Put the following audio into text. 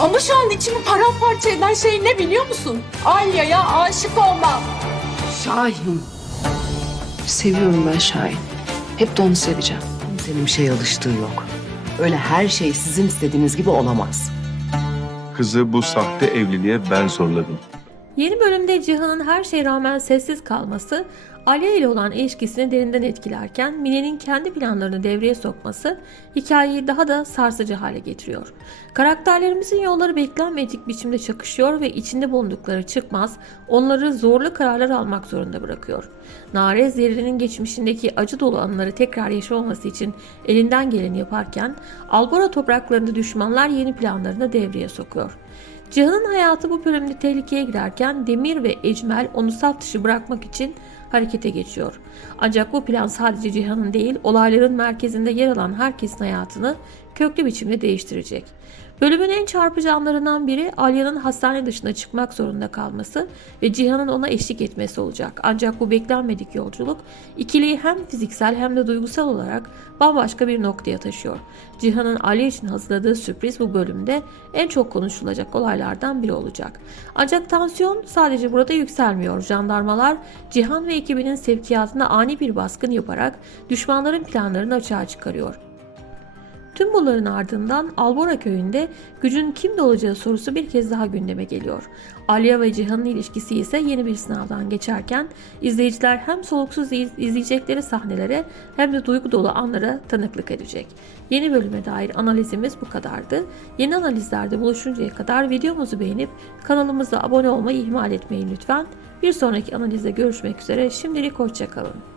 Ama şu an içimi paramparça eden şey ne biliyor musun? Alya'ya aşık olmam. Şahin. Seviyorum ben Şahin. Hep de onu seveceğim. Kimsenin bir şeye alıştığı yok. Öyle her şey sizin istediğiniz gibi olamaz. Kızı bu sahte evliliğe ben zorladım. Yeni bölümde Cihan'ın her şeye rağmen sessiz kalması, Aliye ile olan ilişkisini derinden etkilerken Mine'nin kendi planlarını devreye sokması hikayeyi daha da sarsıcı hale getiriyor. Karakterlerimizin yolları beklenmedik biçimde çakışıyor ve içinde bulundukları çıkmaz onları zorlu kararlar almak zorunda bırakıyor. Nare Zerrin'in geçmişindeki acı dolu anıları tekrar yaşamaması için elinden geleni yaparken Albora topraklarında düşmanlar yeni planlarını devreye sokuyor. Cihan'ın hayatı bu bölümde tehlikeye girerken Demir ve Ecmel onu saf dışı bırakmak için harekete geçiyor. Ancak bu plan sadece Cihan'ın değil, olayların merkezinde yer alan herkesin hayatını köklü biçimde değiştirecek. Bölümün en çarpıcı anlarından biri Alya'nın hastane dışına çıkmak zorunda kalması ve Cihan'ın ona eşlik etmesi olacak. Ancak bu beklenmedik yolculuk ikiliyi hem fiziksel hem de duygusal olarak bambaşka bir noktaya taşıyor. Cihan'ın Alya için hazırladığı sürpriz bu bölümde en çok konuşulacak olaylardan biri olacak. Ancak tansiyon sadece burada yükselmiyor. Jandarmalar Cihan ve ekibinin sevkiyatına ani bir baskın yaparak düşmanların planlarını açığa çıkarıyor. Tüm bunların ardından Albora köyünde gücün kimde olacağı sorusu bir kez daha gündeme geliyor. Alya ve Cihan'ın ilişkisi ise yeni bir sınavdan geçerken izleyiciler hem soluksuz iz- izleyecekleri sahnelere hem de duygu dolu anlara tanıklık edecek. Yeni bölüme dair analizimiz bu kadardı. Yeni analizlerde buluşuncaya kadar videomuzu beğenip kanalımıza abone olmayı ihmal etmeyin lütfen. Bir sonraki analizde görüşmek üzere. Şimdilik hoşçakalın.